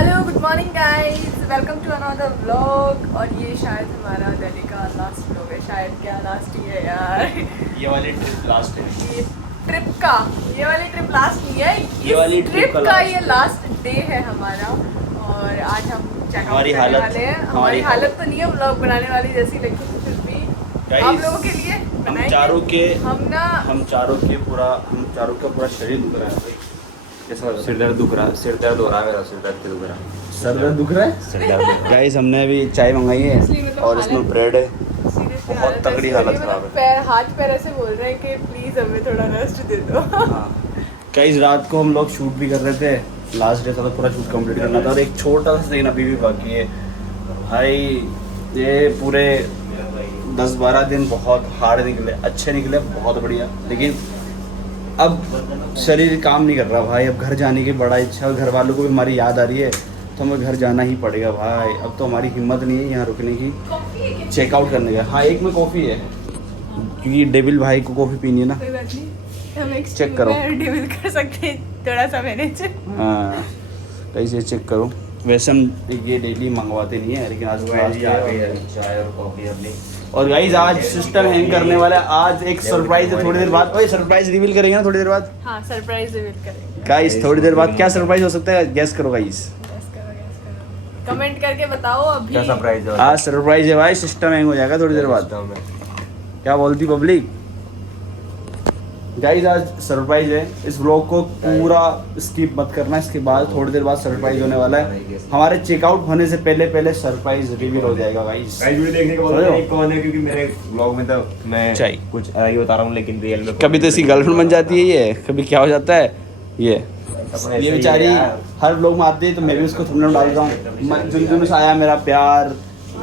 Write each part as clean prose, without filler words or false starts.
Hello good morning guys, welcome to another vlog. और ये शायद हमारा दिल्ली का लास्ट व्लॉग है, शायद क्या लास्ट ही है यार। ये वाली ट्रिप लास्ट है। ये ट्रिप का ये वाली ट्रिप लास्ट नहीं है, ये वाली ट्रिप का ये लास्ट डे है हमारा। और आज हम चेकआउट हमारी करने हालत- वाले हैं। हमारी हालत तो नहीं है व्लॉग बनाने वाली जैसी, लेकिन फिर भी आप लोगों के लिए हम बनाएंगे। चारों के हम पूरा शरीर दुख रहा है भाई। कैसा सिर दर्द दुख रहा है, सिर दर्द हो रहा है मेरा, सिर दर्द दुख रहा है, सर दर्द दुख रहा है। सिर दर्द गाइस हमने अभी चाय मंगाई इसलिए है मतलब और इसमें हालत- ब्रेड है। सीरियसली बहुत तगड़ी हालत खराब है। पैर हाथ पैर ऐसे बोल रहे हैं कि प्लीज हमें थोड़ा रेस्ट दे दो। गाइस रात को हम लोग शूट भी कर रहे थे, लास्ट डे था तो पूरा शूट कंप्लीट करना था और एक छोटा सा सीन अभी भी बाकी है भाई। ये पूरे 10-12 दिन बहुत हार्ड निकले, अच्छे निकले, बहुत बढ़िया। लेकिन अब शरीर काम नहीं कर रहा भाई। अब घर जाने की बड़ा इच्छा है, घर वालों को भी हमारी याद आ रही है, तो हमें घर जाना ही पड़ेगा भाई। अब तो हमारी हिम्मत नहीं है यहाँ रुकने की, चेकआउट करने का। हाँ एक में कॉफ़ी है क्योंकि डेविल भाई को कॉफ़ी पीनी है ना। कोई बात नहीं, हम एक चेक करो। डिविल कर सकते हैं, थोड़ा सा मैनेज। हाँ कैसे चेक करो। वैसे हम ये डेली मंगवाते नहीं है, लेकिन आज जी आ गई है चाय और कॉफी अपनी। और गाइज आज सिस्टम हैंग करने वाला है। आज एक सरप्राइज है थोड़ी देर बाद। ओए सरप्राइज रिवील करेंगे ना थोड़ी देर बाद। हाँ सरप्राइज रिवील करेंगे। गाइज थोड़ी देर बाद क्या सरप्राइज हो सकता है, गेस करो गाइज। गेस करो। कमेंट करके बताओ अभी। क्या सरप्राइज है? आज सरप्राइज है भाई, सिस्टम हैंग हो जाएगा थोड़ी देर बाद। क्या बोलती पब्लिक? गाइज आज सरप्राइज है, इस व्लॉग को पूरा स्किप मत करना। इसके बाद थोड़ी देर बाद सरप्राइज होने वाला है। हमारे चेकआउट होने से पहले सरप्राइज रिवील हो जाएगा गाइज। वीडियो देखने के बाद नहीं कौन है, क्योंकि मेरे ब्लॉग में तो मैं चाय। कुछ अलग ही बता रहा हूँ, लेकिन रियल में कभी तो इसकी गर्लफ्रेंड बन जाती है ये, कभी क्या हो जाता है ये ये बेचारी हर व्लॉग में आती है, तो मैं भी उसको थंबनेल डालता हूँ। जुनजुन से आया मेरा प्यार,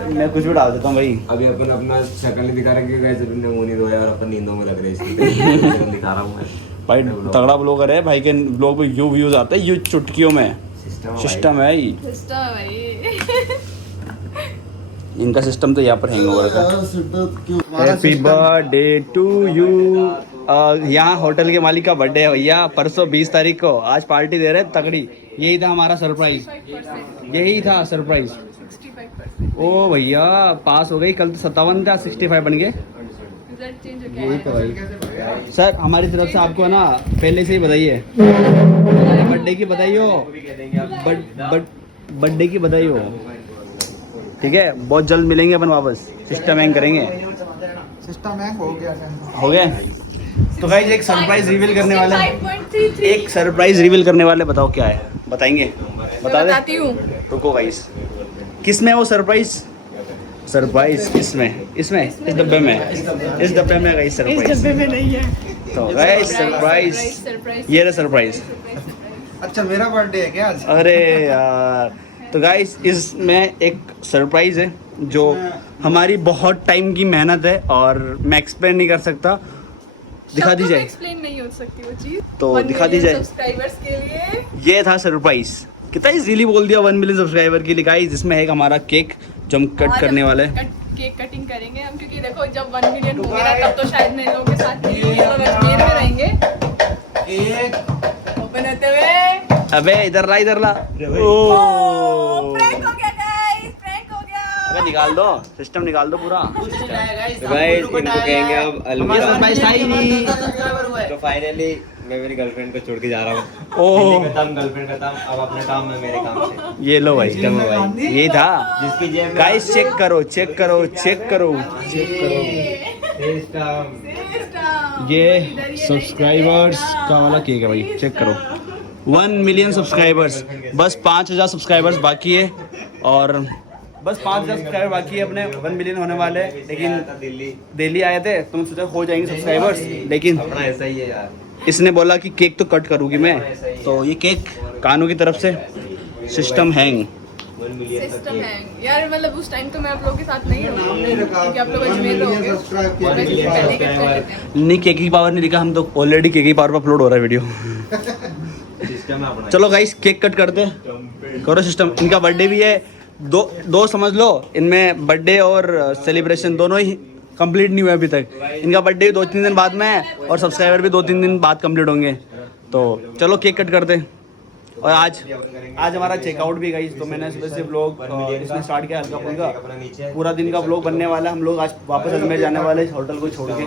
मैं कुछ भी डाल देता हूँ भाई। अभी अपन अपना शक्ल नहीं दिखा रहे, क्योंकि अपन ने मुंह नहीं धोया और अपन नींदों में लग रहे हैं, इसलिए दिखा रहा हूँ मैं। भाई तगड़ा ब्लॉगर है भाई के ब्लॉग पे व्यूज आते हैं, ये चुटकियों में सिस्टम है ये। सिस्टम है भाई। इनका सिस्टम तो यहाँ पर हैंग ओवर का। Happy birthday to you. यहाँ होटल के मालिक का बर्थडे है भैया, परसों 20 तारीख को। आज पार्टी दे रहे हैं तगड़ी। यही था हमारा सरप्राइज, 65%। यही था सरप्राइज। 65%। ओ भैया पास हो गई, कल तो 57 था, 65 बन गए। रिजल्ट चेंज हो यही तो गया। भाई सर, हमारी तरफ से आपको ना पहले से ही बधाई है, बर्थडे की बधाई हो, बर्थडे की बधाई हो। ठीक है, बहुत जल्द मिलेंगे अपन वापस, सिस्टम हैंग करेंगे। सिस्टम हैंग हो गया। हो गए तो गाइस एक सरप्राइज रिवील करने वाले हैं। 65.33। एक सरप्राइज रिवील करने वाले, बताओ क्या है, बताएंगे? बता दे। बताती हूँ। रुको गाइस, किस में है वो सरप्राइज? सरप्राइज इसमें इस डब्बे में, इस डब्बे में गाइस इस सरप्राइज। डब्बे में नहीं है। तो गाइस सरप्राइज, सरप्राइज। ये रहा सरप्राइज। अच्छा मेरा बर्थडे है क्या आज? अरे यार, तो गाइस इसमें एक सरप्राइज है जो हमारी बहुत टाइम की मेहनत है और मैं एक्सप्लेन नहीं कर सकता। दिखा दी जाए एक्सप्लेन नहीं हो सकती वो चीज, तो 1 दिखा दी मिलियन जाए। सब्सक्राइबर्स के लिए। ये था सरप्राइज। कितना इजीली बोल दिया, 1 मिलियन सब्सक्राइबर के लिए। गाइस इसमें है हमारा केक जो हम कट आज करने हम वाले हैं। केक कटिंग करेंगे हम, क्योंकि देखो जब 1 मिलियन हो गया तब तो शायद मैं इन लोगों के साथ नहीं होंगे, तो अजमेर में रहेंगे। एक ओपन होते हुए। अबे इधर ला, इधर ला। ओह, प्रैंक हो गया गाइस, प्रैंक हो गया। अबे निकाल दो, सिस्टम निकाल दो पूरा। गाइस इनको कहेंगे अब अलविदा। तो फाइनली मैं मेरी गर्लफ्रेंड को छोड़ के जा रहा हूँ। ओह। दिल्ली खत्म, गर्लफ्रेंड खत्म, अब अपने काम में, मेरे काम से। ये लो भाई, सिस्टम है भाई, ये था। जिसकी जेब में गाइस चेक करो, चेक करो, चेक करो, चेक करो। सिस्टम। ये सब्सक्राइबर्स का वाला केक है भाई, चेक करो। 1 मिलियन सब्सक्राइबर्स, बस 5000 सब्सक्राइबर्स बाकी है, और बस 5000 सब्सक्राइबर बाकी है, अपने 1 मिलियन होने वाले हैं। लेकिन दिल्ली आए थे तो सोचा हो जाएंगे सब्सक्राइबर्स, लेकिन अपना ऐसा ही है यार। इसने बोला कि केक तो कट करूँगी मैं, तो ये केक कानू की तरफ से। System hang. 1 मिलियन सिस्टम है यार, मतलब उस टाइम तो मैं आप लोगों के साथ नहीं रहूँगी, क्योंकि आप लोग अजमेर रहोगे। मैं किसी पहले कट कर लेते हैं। नहीं, केक की पावर नहीं दिखा, हम तो ऑलरेडी केक की पावर पर अपलोड हो रहा है वीडियो। सिस्टम है अपना। चलो गाइस केक कट करते हैं, करो सिस्टम। इनका बर्थडे भी है, दो समझ लो, इनमें बर्थडे और सेलिब्रेशन दोनों ही कंप्लीट नहीं हुआ अभी तक। इनका बर्थडे 2-3 दिन बाद में है और सब्सक्राइबर भी 2-3 दिन बाद कंप्लीट होंगे। तो चलो केक कट करते हैं। और आज हमारा चेकआउट भी गई, तो मैंने सुबह से ब्लॉग इसमें स्टार्ट किया हल्का फुल्का। पूरा दिन का ब्लॉग बनने वाला है। हम लोग आज वापस अजमेर जाने वाले इस होटल को छोड़ के।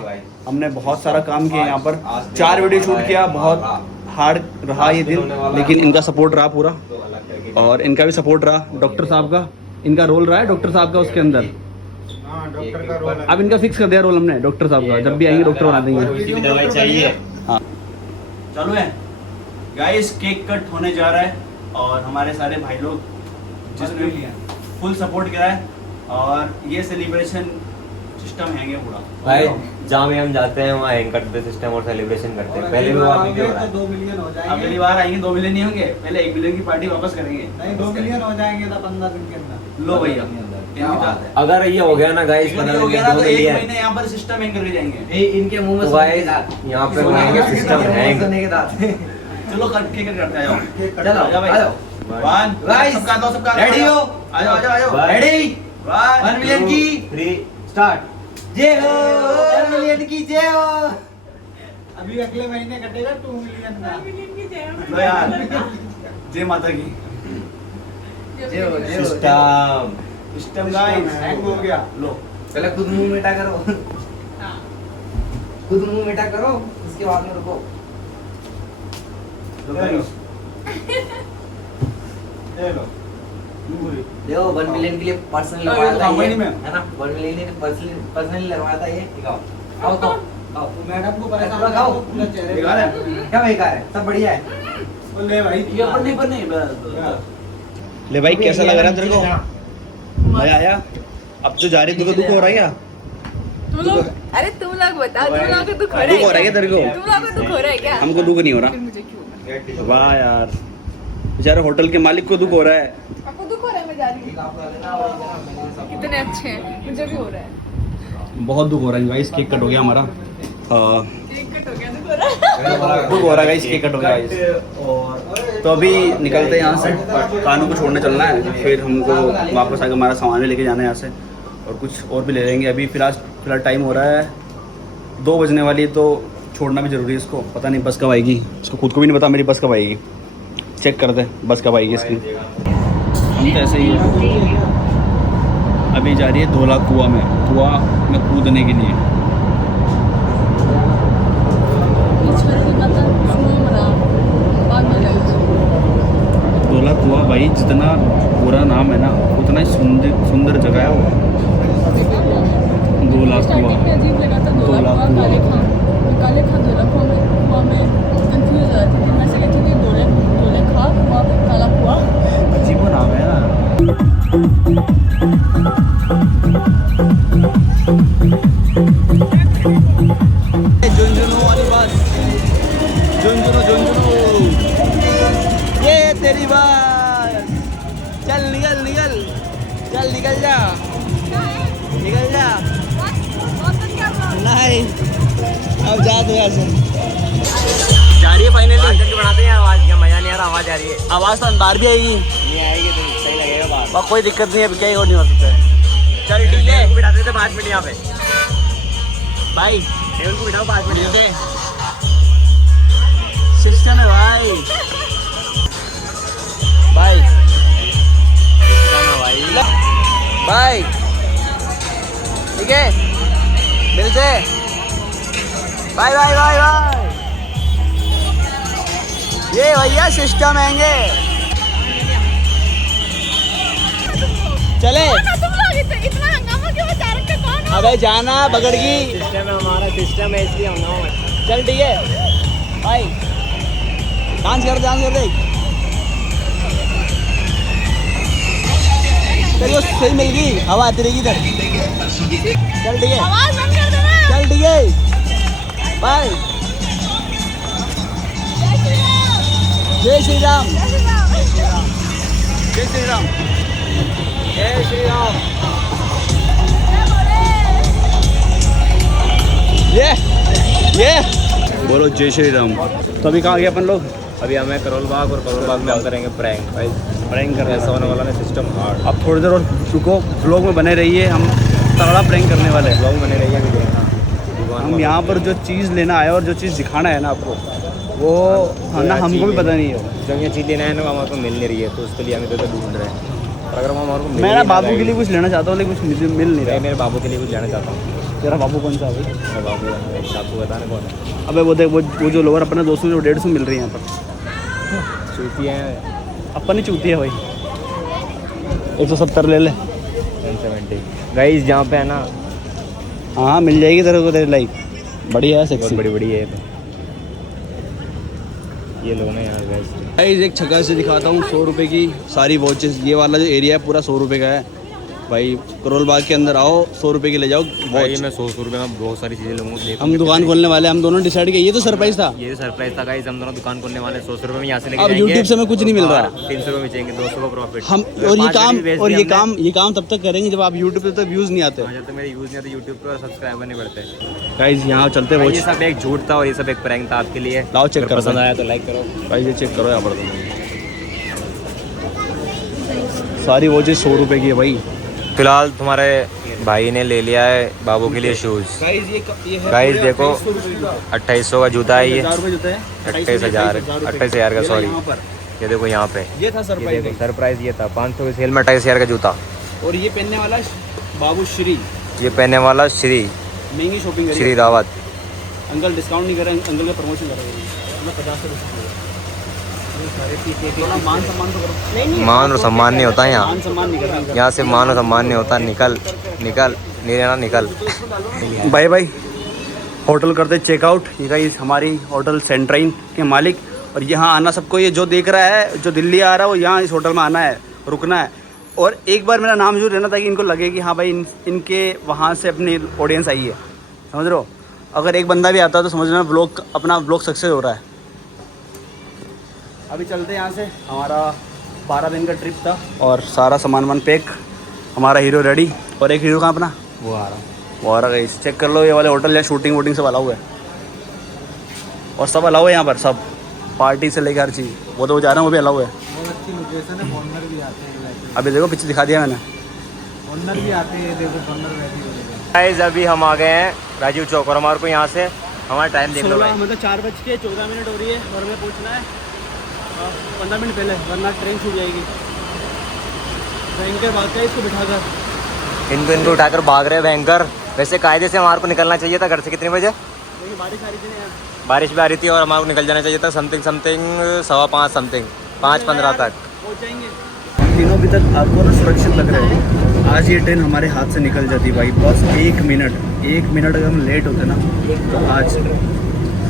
हमने बहुत सारा काम किया यहाँ पर, 4 वीडियो शूट किया। बहुत हार्ड रहा ये दिन, लेकिन इनका सपोर्ट रहा पूरा, और इनका भी सपोर्ट रहा। डॉक्टर साहब का इनका रोल रहा है, डॉक्टर साहब का उसके अंदर। डॉक्टर का रोल है। अब इनका फिक्स कर दिया रोल हमने डॉक्टर साहब का। जब भी आएंगे डॉक्टर बना देंगे। दवाई चाहिए। हाँ चालू है गाइस, केक कट होने जा रहा है और हमारे सारे भाई लोग जिसने फुल सपोर्ट किया है, और ये सेलिब्रेशन सिस्टम हैंगे पूरा भाई जहाँ भी हम जाते हैं वहाँ हैंग करते सिस्टम और सेलिब्रेशन करते हैं। पहले भी वहाँ वीडियो हो रहा है। 2 मिलियन हो जाएंगे। अगली बार आएंगे 2 मिलियन नहीं होंगे, पहले 1 मिलियन की पार्टी वापस करेंगे। नहीं 2 मिलियन हो जाएंगे तो 15 दिन के अंदर। लो भैया, अगर ये हो गया ना गाइस, 15 हो दिन गया में ना 2 तो 1 मिलियन, महीने यहाँ पर सिस्टम हैंग करके जाएंगे। इनके मुंह में तो गाइस यहाँ पे बनाएंगे सिस्टम हैंग। चलो कट केक कट करते हैं, आ जाओ। चलो, आ जाओ भाई। आ जाओ। 1 Guys, सबका दो, सबका दो। ready हो? आ जाओ आ जाओ आ जाओ। रेडी? 1 मिलियन की 3 स्टार्ट। जय हो 1 मिलियन की जय हो। अभी अगले महीने कटेगा 2 मिलियन का। लो यार, जय माता की। जय हो जय हो। सिस्टम सिस्टम गाइस हैंग हो गया। लो पहले खुद मुंह मीठा करो। खुद मुंह मीठा करो, उसके बाद में रुको। लो गाइस, ये लो। देखो 1 मिलियन के लिए पर्सनली ये तो लगवाया था कंपनी ये, में। है ना? 1 मिलियन के लिए पर्सनली लगवाया था ये। दिखाओ आओ तो आओ। मैडम को परेशान पूरा खाओ। पूरा चेहरे बेकार है? क्या बेकार है? सब बढ़िया है। ले भाई ये पर नहीं ले भाई, कैसा लग रहा है तेरे को? मजा आया? अब तो जा रही, तुझको दुख हो रहा है क्या? तुम लोग, अरे तुम लोग बताओ, तुम लोग को दुख हो रहा दुख हो रहा है है क्या तेरे को? तुम लोग को दुख हो रहा है क्या? हमको दुख नहीं हो रहा। फिर मुझे क्यों हो रहा है? वाह यार, बेचारे होटल के मालिक को दुख हो रहा है। आपको दुख हो रहा है? मैं जा रही हूँ। कितने अच्छे हैं, मुझे भी हो रहा है। बहुत दुख हो रहा है गाइस, केक कट हो गया हमारा। केक कट हो गया, दुख हो रहा है। दुख हो रहा है गाइस, केक कट हो गया गाइस। तो अभी निकलते हैं यहाँ से, कानू को छोड़ने चलना है, फिर हमको वापस आके हमारा सामान भी लेके जाना है यहाँ से, और कुछ और भी ले लेंगे। अभी फिलहाल टाइम हो रहा है 2 बजने वाली है, तो छोड़ना भी ज़रूरी है इसको। पता नहीं बस कब आएगी, इसको खुद को भी नहीं पता मेरी बस कब आएगी। चेक करते हैं बस कब आएगी इसकी। हम तो ऐसे ही है, अभी जा रही है धोला कुआं में कूदने के लिए। धोला कुआं भाई, जितना पूरा नाम है ना उतना ही सुंदर जगह है वो। धोला कुआं, धोला कुआं। काले खा धोला कुआं में कंफ्यूज हो जाती थी। मैं से कहती थी धोले खा कुआं पे काला कुआं। अजीब नाम है ना। झुंझुनू वाली बस, झुंझुनू ये तेरी बस। चल निकल जा नहीं, अब जा तू ऐसे। जा रही है फाइनली। बनाते हैं आवाज, क्या मजा नहीं आ रहा, आवाज आ रही है। आवाज तो अंदर भी आएगी, नहीं आएगी तो सही लगेगा बात। बस कोई दिक्कत नहीं है, अभी क्या ही और नहीं हो सकता है। चल ठीक है, बिठाते थे 5 मिनट यहाँ पे। भाई टेबल को बिठाओ 5 मिनट। सिस्टम है भाई। बाय ठीक है, मिलते हैं। बाय। ये भैया सिस्टम हैंगे, चले। तुम लोग इतना हंगामा क्यों मचा रखे? कौन हो? अबे जाना बगड़ की। सिस्टम है हमारा, सिस्टम है इसलिए हम ना। चल ठीक है भाई, डांस कर दे। तेरी को सही मिल गई, हवा आती रहेगी इधर। चल ठीक है, आवाज बंद कर देना। चल ठीक है, बाय। जय श्री राम। ये बोलो जय श्री राम। तो अभी कहाँ गए अपन लोग? अभी हमें करोल बाग, और करोल बाग में हम करेंगे प्रैंक। भाई प्रैंक कर रहे ऐसा होने वाला है सिस्टम हार्ड। अब थोड़ी देर और रुको, व्लॉग में बने रहिए, हम तगड़ा प्रैंक करने वाले हैं। ब्लॉग बने रहिए। हम यहाँ पर जो चीज़ लेना आए और जो चीज़ दिखाना है ना आपको, वो हाँ ना हमको भी पता नहीं है। जब ये चीज़ लेना है ना वो हमारे को मिल नहीं रही है, तो उसके लिए हम इधर ढूंढ रहे हैं। और अगर वो हमारे को मिल मैं ही ना ना बाबू के जाएगी- लिए कुछ लेना चाहता हूँ लेकिन कुछ मिल नहीं रहा। मैं मेरे बाबू के लिए कुछ लेना चाहता हूँ। तेरा बाबू कौन सा है भाई? मेरा बाबू आपको बताना कौन है? अबे वो देख वो जो लोअर अपने दोस्तों जो 150 मिल रही है यहाँ पर। चूती है अपन ही चूती है भाई। 170 ले ले। 170 गाइस जहाँ पे है ना हाँ मिल जाएगी तेरे को, तेरे लाइक बढ़िया है, बहुत सेक्सी। बड़ी बड़ी है। ये लोग ना यार गाइस गाइस एक छक्का से दिखाता हूँ 100 रुपये की सारी वॉचेस। ये वाला जो एरिया है पूरा 100 रुपये का है भाई। करोल बाग के अंदर आओ 100 रुपये की ले जाओ भाई वॉच। मैं 100 रुपये में बहुत सारी चीज़ें लूँगा। हम दुकान खोलने वाले हैं, हम दोनों डिसाइड किया। ये तो सरप्राइज था। ये सरप्राइज था गाइस, हम दोनों दुकान खोलने वाले 100 रुपये में यहाँ से लेके अब जाएंगे। YouTube से हमें कुछ नहीं मिल रहा। 300 रुपये में चाहिए, 200 का प्रॉफिट हम और ये काम तब तक करेंगे जब आप YouTube पे तो व्यूज़ नहीं आते। जब तक मेरे यूज़ नहीं आते यूट्यूब पर, सब्सक्राइबर नहीं बढ़ते। गाइस यहाँ चलते भाई वॉच। ये सब एक झूठ था और ये सब एक प्रैंक था आपके लिए। लाओ चेक अगर करो। पसंद आया तो लाइक करो। भाई ये चेक करो यहाँ पर सारी वॉचेस 100 रुपये की है भाई। फिलहाल तुम्हारे भाई ने ले लिया है बाबू के लिए शूज़। गाइस देखो 2800 का जूता है ये। 28,000 का सॉरी। ये देखो यहाँ पे ये था सरप्राइज। सरप्राइज ये था 500 की सेल में 28,000 का जूता। और ये पहनने वाला बाबू श्री, ये पहनने वाला श्री महंगी शॉपिंग करी। श्री रावत। अंकल डिस्काउंट नहीं कर रहे, अंकल का प्रमोशन कर रहे हैं। 50 मान सम्मान तो करो। मान और सम्मान नहीं होता यहाँ। मान सम्मान नहीं कर रहे। यहाँ से मान और सम्मान नहीं होता। निकल निकल नहीं रहना, निकल। Bye bye. होटल करते चेकआउट। ये गाइस हमारी होटल सेंट्राइन के मालिक। और यहाँ आना सबको, ये जो देख रहा है जो दिल्ली आ रहा है वो यहाँ इस होटल में आना है, रुकना है। और एक बार मेरा नाम जरूर रहना ताकि इनको लगे कि हाँ भाई इनके वहाँ से अपनी ऑडियंस आई है, समझ रहे हो। अगर एक बंदा भी आता है तो समझना ब्लॉग अपना ब्लॉग सक्सेस हो रहा है। अभी चलते हैं यहाँ से। हमारा 12 दिन का ट्रिप था और सारा सामान पैक। हमारा हीरो रेडी। और एक हीरो कहाँ अपना वो आ रहा वो आ रहा है। चेक कर लो ये वाले होटल या शूटिंग वूटिंग सब अलाउ है। और सब अलाउ है यहाँ पर, सब पार्टी से लेकर हर चीज़। वो तो वो जा रहे हैं वो भी अलाउ है। बहुत अच्छी लोकेशन है, फॉरनर भी आते हैं। अभी देखो पीछे दिखा दिया मैंने। फॉरनर भी आते हैं, देखो फॉरनर रेडी हो गए। गाइस अभी हम आ गए हैं राजीव चौक और हमारे को यहाँ से हमारा टाइम देख लो भाई। मतलब 4:14 हो रही है और हमें पहुँचना है 15 मिनट पहले, वरना ट्रेन छूट जाएगी। भयंकर भागता है इसको बिठाकर। इनको उठाकर भाग रहे हैं भयंकर। वैसे कायदे से हमारे को निकलना चाहिए था घर से कितने बजे? लेकिन बारिश आ रही थी ना यार। बारिश भी आ रही थी और हमारे को निकल जाना चाहिए था समथिंग 5:15 समथिंग 5:15 तक। पहुँच जाएंगे। हम तीनों अभी तक आपको ना सुरक्षित लग रहे हैं। आज ये ट्रेन हमारे हाथ से निकल जाती भाई, बस 1 मिनट अगर हम लेट होते ना तो आज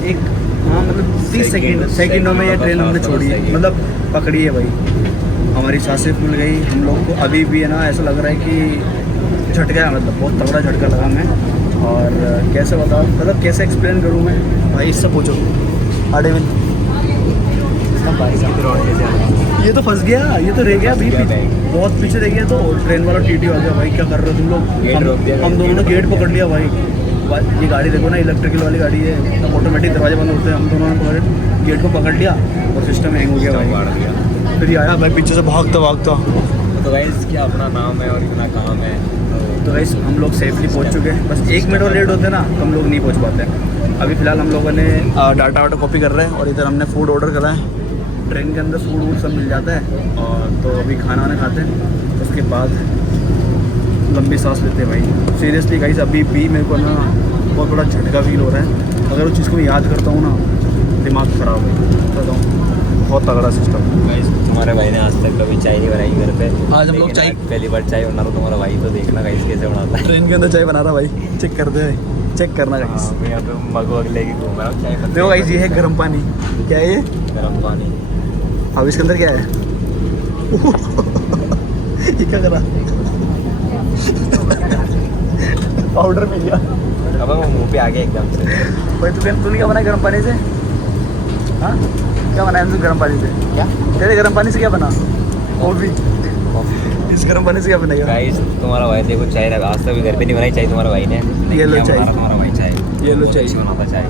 एक हाँ मतलब 30 सेकंडों में ये ट्रेन हमने छोड़ी है, मतलब पकड़ी है भाई। हमारी सांसें फूल गई। हम लोग को अभी भी है ना ऐसा लग रहा है कि झटका है, मतलब बहुत तगड़ा झटका लगा मैं। और कैसे बताओ, मतलब कैसे एक्सप्लेन करूँ मैं भाई, इससे पूछो। आड़े में ये तो फंस गया, ये तो रह गया अभी बहुत पीछे रह गया। तो ट्रेन वाला टीटी आ गया भाई, क्या कर रहे हो तुम लोग। हम दोनों ने गेट पकड़ लिया भाई। ये गाड़ी देखो ना, इलेक्ट्रिकल वाली गाड़ी है, ऑटोमेटिक दरवाजे बंद होते हैं। हम दोनों ने गेट को पकड़ लिया और सिस्टम हैंग हो गया भाई। फिर आया भाई पीछे से भागता। तो गाइस क्या अपना नाम है और इतना काम है। तो गाइस हम लोग सेफली पहुंच चुके हैं। बस 1 मिनट और लेट होते ना तो हम लोग नहीं पहुंच पाते। अभी फ़िलहाल हम लोगों ने डाटा वाटा कॉपी कर रहे हैं और इधर हमने फूड ऑर्डर करा है। ट्रेन के अंदर फूड वूड सब मिल जाता है। और तो अभी खाना वाना खाते हैं, उसके बाद लंबी सांस लेते हैं भाई। सीरियसली गाइस अभी भी मेरे को ना बहुत बड़ा झटका फील हो रहा है। अगर उस चीज़ को मैं याद करता हूँ ना दिमाग ख़राब है, बताऊँ बहुत तगड़ा सिस्टम। गाइस तुम्हारे भाई ने आज तक कभी चाय नहीं बनाई घर पे। आज हम लोग लेकिन चाय पहली बार चाय बना रहा तुम्हारा भाई, तो देखना गाइस कैसे बनाता है। ट्रेन के अंदर चाय बना रहा भाई, चेक करते हैं, चेक करना गाइस। हाँ, मैं यहाँ पे मग वग लेके घूम रहा हूँ चाय पत्ती। देखो गाइस ये है गर्म पानी। क्या है ये? गर्म पानी। अब इसके अंदर क्या है? ये क्या करा? पाउडर पी लिया। अब वो मुँह पे आ गया एकदम से। भाई तूने क्या बनाया गर्म पानी से? हाँ क्या बनाया तू गर्म पानी से? क्या तेरे गर्म पानी से क्या बना? कॉफी। इस गर्म पानी से क्या बनेगा? गाइस तुम्हारा भाई देखो चाय आज तक घर पे नहीं बनाई चाय तुम्हारा भाई ने। ये लो चाय। तुम्हारा भाई चाय ये लो चाय। बनाता चाय।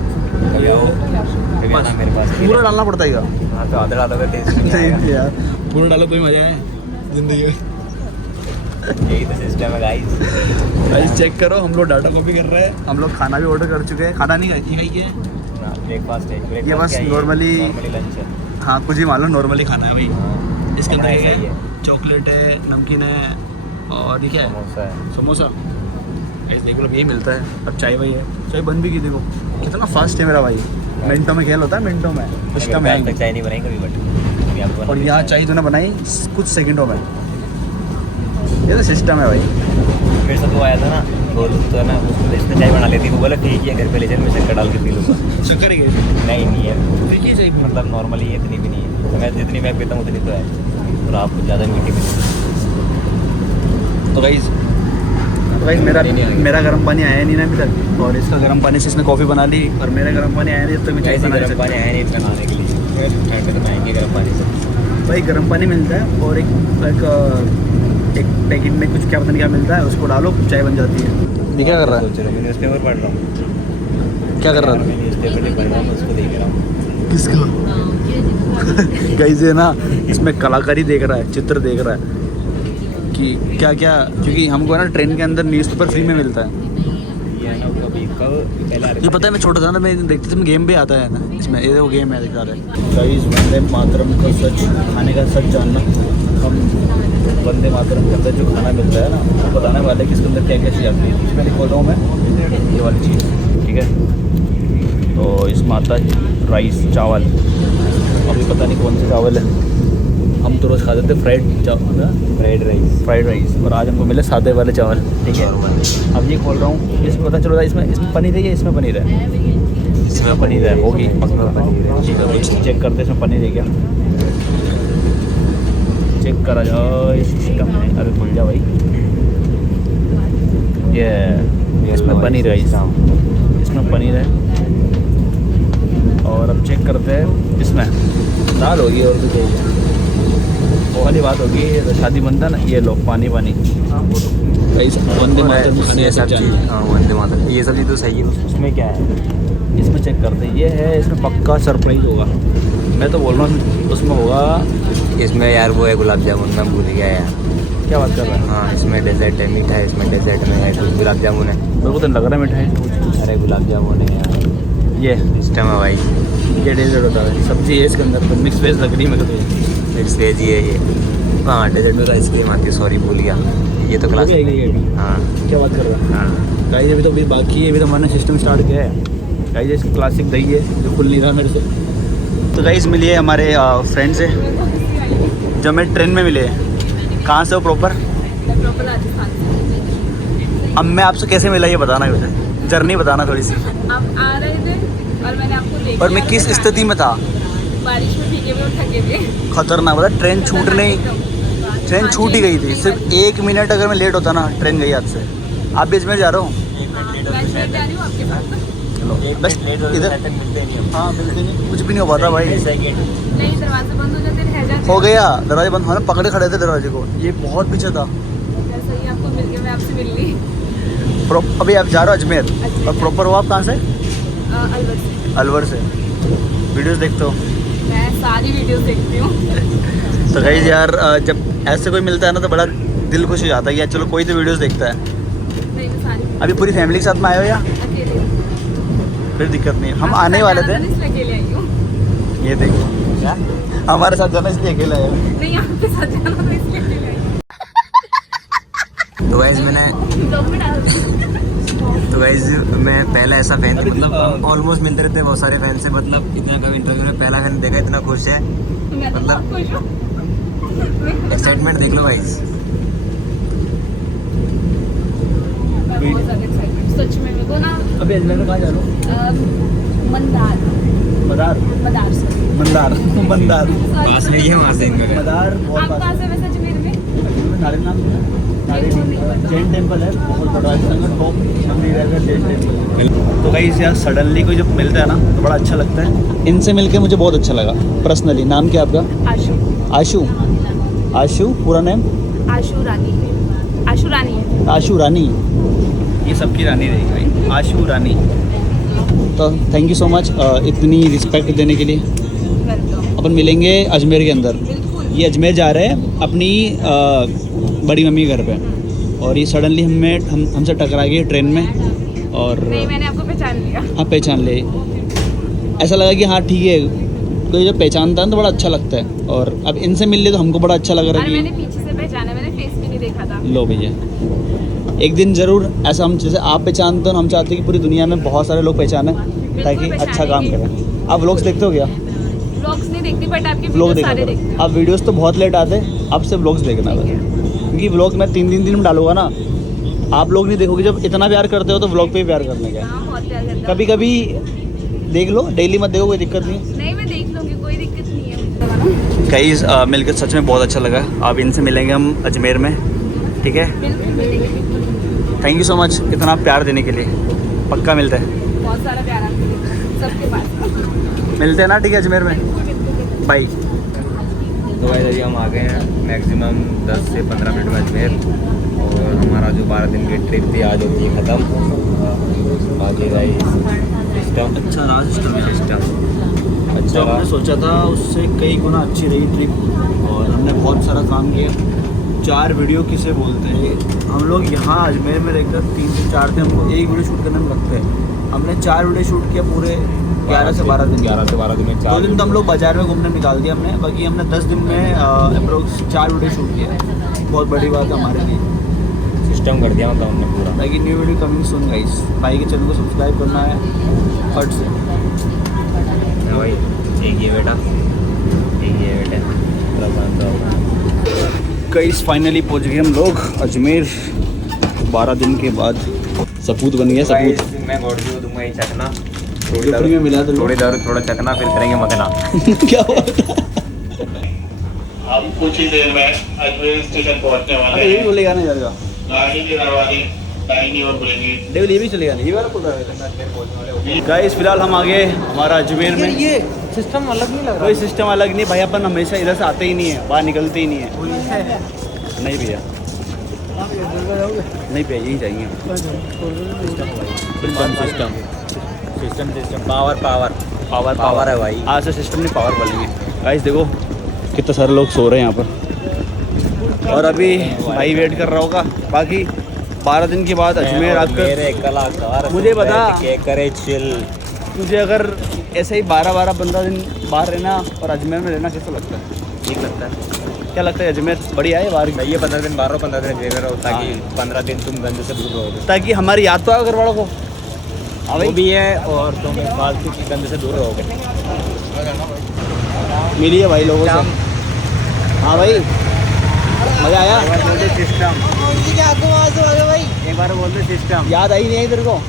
कभी आओ, कभी आना मेरे पास। पूरा डालना पड़ता है क्या? हाँ तो आधा डालोगे टेस्ट नहीं आएगा। नहीं यार पूरा डालो कोई मजा है जिंदगी में। यही तो सिस्टम है गाइस। गाइस चेक करो, हम लोग डाटा कॉपी कर रहे हैं। हम लोग खाना भी ऑर्डर कर चुके हैं। खाना नहीं खाई है ब्रेकफास्ट है। ये बस नॉर्मली लंच है। हाँ कुछ ही मान लो नॉर्मली खाना है भाई। हाँ, इसके अंदर ऐसा क्या ही है? है। चॉकलेट है, नमकीन है और ये क्या है? समोसा है। समोसा। ऐसे देख लो यही मिलता है। अब चाय भाई है, चाय बंद भी की देखो कितना फास्ट है मेरा भाई। मिनटों में खेल होता है, मिनटों में सिस्टम है। आज तक चाय नहीं बनाई कभी, बट अभी आपको और यहाँ चाय तूने बनाई कुछ सेकंडों में। ये तो सिस्टम है भाई। फिर से वो आया था ना, बोल तो ना उसको इसने चाय बना लेती, वो बोला ठीक है घर पे ले चल, मैं शक्कर डाल के पी लूँगा। शक्कर ही नहीं है, फिर ये चाहिए मतलब नॉर्मली इतनी भी नहीं है। तो मैं जितनी मैं पीता हूँ उतनी तो है, और आपको ज़्यादा मीठी मिलती तो गाइस मेरा गर्म पानी आया नहीं ना अभी तक, और इसका गर्म पानी से इसने कॉफ़ी बना ली, और मेरा गर्म पानी आया नहीं तो मैं चाय है। बना गर्म पानी आया नहीं इसमें नहाने के लिए, ठंड में नहाएंगे गर्म पानी से। भाई गर्म पानी मिलता है और एक पैकेट में कुछ क्या पता नहीं क्या मिलता है, उसको डालो चाय बन जाती है। ये क्या कर रहा सोच रहा हूँ, मैं न्यूज़पेपर पढ़ रहा हूँ। क्या कर रहा मैं न्यूज़पेपर नहीं पढ़ रहा हूँ, उसको देख रहा हूँ। किसका? गाइस ये ना इसमें कलाकारी देख रहा है, चित्र देख रहा है कि क्या क्या, क्योंकि हमको ना ट्रेन के अंदर न्यूज़पेपर फ्री में मिलता है। ये ना कभी कब पहले ये पता है मैं छोटा था ना, मैं देखते थे गेम भी आता है ना इसमें, ये वो गेम है दिखा रहे। गाइस वंदे मातरम का सच खाने का सच जानना, हम वंदे मातरम के अंदर जो खाना मिलता है ना वो बताने वाले कि इसके अंदर क्या क्या चीज़ आती है। इसमें लिखवा रहा हूँ मैं ये वाली चीज़, ठीक है। तो इसमें आता है राइस, चावल। अभी पता नहीं कौन सा चावल है, हम तो रोज़ खाते थे फ्राइड राइस, और आज हमको मिले सादे वाले चावल, ठीक है। अब ये खोल रहा हूँ, इसमें पता चल रहा है इसमें पनीर है या इसमें पनीर है? इसमें पनीर है, होगी पक्का पनीर है। ठीक है भाई चेक करते हैं इसमें पनीर है क्या, चेक करा जाओ इस सिस्टम में। अरे खुल जा भाई, ये इसमें पनीर है, इसमें पनीर है। और अब चेक करते हैं इसमें दाल होगी और कुछ चाहिए, वो वाली बात होगी। तो शादी बनता है ना, ये लो पानी पानी वंदे मातरम खाने ऐसा चाहिए। हाँ वंदे मातरम, ये सब्जी तो सही है। उसमें क्या है? इसमें चेक करते हैं, ये है, इसमें पक्का सरप्राइज होगा। मैं तो बोल रहा हूँ उसमें होगा। इसमें यार वो है गुलाब जामुन, मैं भूल गया यार। क्या बात कर रहा है? हाँ इसमें डेजर्ट है, मीठा है, इसमें डेजर्ट में है कुछ गुलाब जामुन है। मेरे को तो लग रहा है मिठाई कुछ। अरे गुलाब जामुन है यार, ये सिस्टम है भाई। ये डेजर्ट होता है, सब्जी है इसके अंदर, तो मिक्स वेज लग रही है मेरे को। तो मिक्स वेज ही है ये। हाँ डेजर्ट में तो आइसक्रीम आती है, सॉरी भूल गया। ये तो क्लास ये भी। हाँ क्या बात कर रहा है? हाँ गाइस अभी तो अभी बाकी है, अभी तो मैंने सिस्टम स्टार्ट किया है। गाइस इसकी क्लासिक दही है जो खुल नहीं रहा मेरे से। तो गाइस मिलिए हमारे फ्रेंड से जो मैं ट्रेन में मिले। कहाँ से हो प्रॉपर? प्रॉपर राजस्थान से। अब मैं आपसे कैसे मिला ये बताना मुझे, जर्नी बताना थोड़ी सी। आप आ रहे थे और मैंने आपको देखा। और मैं किस स्थिति में था? बारिश में भीगे हुए और थके हुए। खतरनाक, पता ट्रेन छूट नहीं, ट्रेन छूट ही गई थी। सिर्फ 1 मिनट अगर मैं लेट होता ना, ट्रेन गई हाथ से। आप भी अजमेर जा रहे हो? मैं अजमेर जा रही हूँ आपके साथ। चलो बस इधर। हाँ बिल्कुल नहीं, कुछ भी नहीं हो पाता भाई। नहीं दरवाजे बंद हो जाते, रह जाते। हो गया दरवाजे बंद होने, पकड़े खड़े थे दरवाजे को, ये बहुत पीछे था। जैसे ही आपको मिल गया, मैं आपसे मिल ली। अभी आप जा रहे हो अजमेर, और प्रॉपर हो आप कहाँ से? अलवर से। अलवर से। वीडियोस देखते हो? मैं सारी वीडियोस देखती हूँ। तो गाइस यार जब ऐसे कोई मिलता है ना तो बड़ा दिल खुश हो जाता है कि यार चलो कोई तो वीडियोस देखता है। नहीं मैं सारी अभी पूरी फैमिली के साथ में आए हो या अकेले हूँ। फिर दिक्कत नहीं है, हम आने वाले थे। इसलिए अकेले आई हूँ। ये देखो हमारे साथ जाना इसलिए अकेला है। नहीं आपके साथ जाना तो इसलिए अकेले आई हूँ। तो गाइस मैं पहला ऐसा फैन था, मतलब ऑलमोस्ट मिलते रहते बहुत सारे फैन से, मतलब इतना कभी इंटरव्यू में पहला फैन देखा, इतना खुश है। मैं तो मतलब बहुत खुश हूँ। एक्साइटमेंट देख लो गाइस। बहुत ज़्यादा एक्साइटमेंट सच में। मेरे को ना अभी अजमेर में कहाँ जा रहे हो? मंदार मदार मदार से। मंदार मंदार पास में ही है वहाँ से इनका घर। मदार बहुत आप पास कहाँ से वैसे अजमेर में? है। नारियल नाम सुना है? नारियल जैन टेम्पल है, बहुत बड़ा टॉप मंदिर है जैन टेम्पल। तो गाइस यार सडनली कोई जब मिलता है ना तो बड़ा अच्छा लगता है। इनसे मिलके मुझे बहुत अच्छा लगा पर्सनली। नाम क्या आपका? आशु। आशु। आशु पूरा नेम? आशु रानी। आशु रानी है। आशु रानी, ये सबकी रानी रहेगी भाई, आशु रानी। तो थैंक यू सो मच इतनी रिस्पेक्ट देने के लिए। वेलकम। अपन मिलेंगे अजमेर के अंदर। बिल्कुल। ये अजमेर जा रहे हैं अपनी बड़ी मम्मी के घर पे, और ये सडनली हमसे टकरा गए ट्रेन में। और नहीं मैंने आपको पहचान लिया। हाँ पहचान ले, ऐसा लगा कि हाँ ठीक है, कोई जब पहचानता है ना तो बड़ा अच्छा लगता है। और अब इनसे मिल लिए तो हमको बड़ा अच्छा लग रहा और है मैंने कि पीछे से पहचाना, मैंने फेस भी नहीं देखा था। लो भैया, एक दिन ज़रूर ऐसा हम जैसे आप पहचानते हो, हम चाहते हैं कि पूरी दुनिया में बहुत सारे लोग पहचाने ताकि अच्छा काम करें। आप व्लॉग्स देखते हो क्या? व्लॉग्स नहीं देखती बट आपके व्लॉग वीडियो देखा सारे करो। देखती हूँ। आप वीडियोस तो बहुत लेट आते हैं, अब से व्लॉग्स देखना बस, क्योंकि व्लॉग मैं 3 दिन में डालूंगा ना। आप लोग नहीं देखोगे, जब इतना प्यार करते हो तो व्लॉग पे ही प्यार करने का है। हाँ बहुत प्यार करता हूँ। कभी कभी देख लो, डेली मत देखो, कोई दिक्कत नहीं। नहीं मैं देख लूँगी, कोई दिक्कत नहीं है। गाइस मिलकर सच में बहुत अच्छा लगा। अब इनसे मिलेंगे हम अजमेर में, ठीक है? बिल्कुल मिलेंगे। थैंक यू सो मच इतना प्यार देने के लिए। पक्का मिलते हैं, बहुत सारा प्यार आपके लिए, सबके पास। मिलते हैं ना, ठीक है, अजमेर में। बाय। तो भाई अभी हम आ गए हैं मैक्सिमम 10 से 15 मिनट में अजमेर, और हमारा जो 12 दिन की ट्रिप थी आज होती है ख़त्म। बाकी भाई सिस्टम अच्छा रहा सिस्टम, अच्छा जो हमने सोचा था उससे कई गुना अच्छी रही ट्रिप, और हमने बहुत सारा काम किया। 4 वीडियो किसे बोलते हैं, हम लोग यहाँ अजमेर में रहकर 3 से 4 दिन हमको एक वीडियो शूट करने में लगते हैं। हमने 4 वीडियो शूट किया पूरे 11 से 12 दिन। 11 से 12 दिन में 2 दिन तो हम लोग बाजार में घूमने निकाल दिया हमने, बाकी हमने 10 दिन में अप्रोक्स 4 वीडियो शूट किया। बहुत बड़ी बात है हमारे लिए। सिस्टम कर दिया मतलब हमने पूरा। बाकी new video coming soon guys. भाई के चैनल को सब्सक्राइब करना है फट से। हाँ भाई, एक ये बेटा, एक ये बेटा पूरा शांत होगा। गाइस फाइनली पहुंच गए हम लोग अजमेर 12 दिन के बाद। सपूत बन गया सपूत। भाई, मैं गोड़ को दूंगा ये चखना, गिफ्ट में मिला तो थोड़ी देर थोड़ा चखना, फिर करेंगे मखना। क्या हुआ? हम कुछ ही देर में अजमेर स्टेशन पहुंचने वाले अरे ये भी हैं। बोलेगा ना जाएगा, गाड़ी के दरवाजे दाहिनी ओर खुलेंगे। डेविल ये भी चलेगा नहीं, ये वाला खुल रहा है। गाइस फिलहाल हम आ गए हमारा अजमेर में। ये सिस्टम अलग नहीं लग कोई सिस्टम अलग नहीं भाई, अपन हमेशा इधर से आते ही नहीं है, बाहर निकलते ही नहीं है। नहीं भैया, नहीं भैया, यही चाहिए। System power power power power है भाई। आज से सिस्टम नहीं, पावर बोलेंगे। गाइस देखो कितने सारे लोग सो रहे हैं यहाँ पर, और अभी भाई वेट कर रहा होगा। बाकी 12 दिन के बाद अजमेर आकर मेरे कलाकार मुझे बता, के करे चिल। तुझे अगर ऐसे ही 12-15 दिन बाहर रहना और अजमेर में रहना कैसा लगता है? ठीक लगता है। क्या लगता है, अजमेर बढ़िया है बाहर? सही है, 15 दिन बाहर रहो, 15 दिन अजमेर रहो, ताकि 15 दिन तुम गंज से दूर रहोगे। ताकि हमारी याद तो आए घर वालों को। हाँ वो भाई, भी है, और तुम फालतू की गंज से दूर रहोगे। मिली है भाई लोगों से। हाँ भाई, मज़ा आया। सिस्टम एक बार बोल दे सिस्टम। याद आई नहीं आई तेरे को?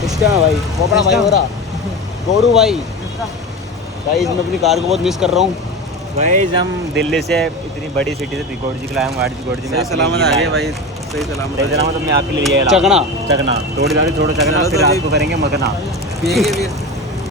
सिस्टम है भाई, वो अपना भाई हो रहा गोरू भाई। गाइस मैं अपनी कार को बहुत मिस कर रहा हूँ। भाई हम दिल्ली से इतनी बड़ी सिटी से तिकोट जी के लाए, गोड़ जी में सलामत आ गए भाई। सही सलामत मैं आपके लिए चकना चकना थोड़ी थोड़ा चकना, फिर आपको करेंगे मखना।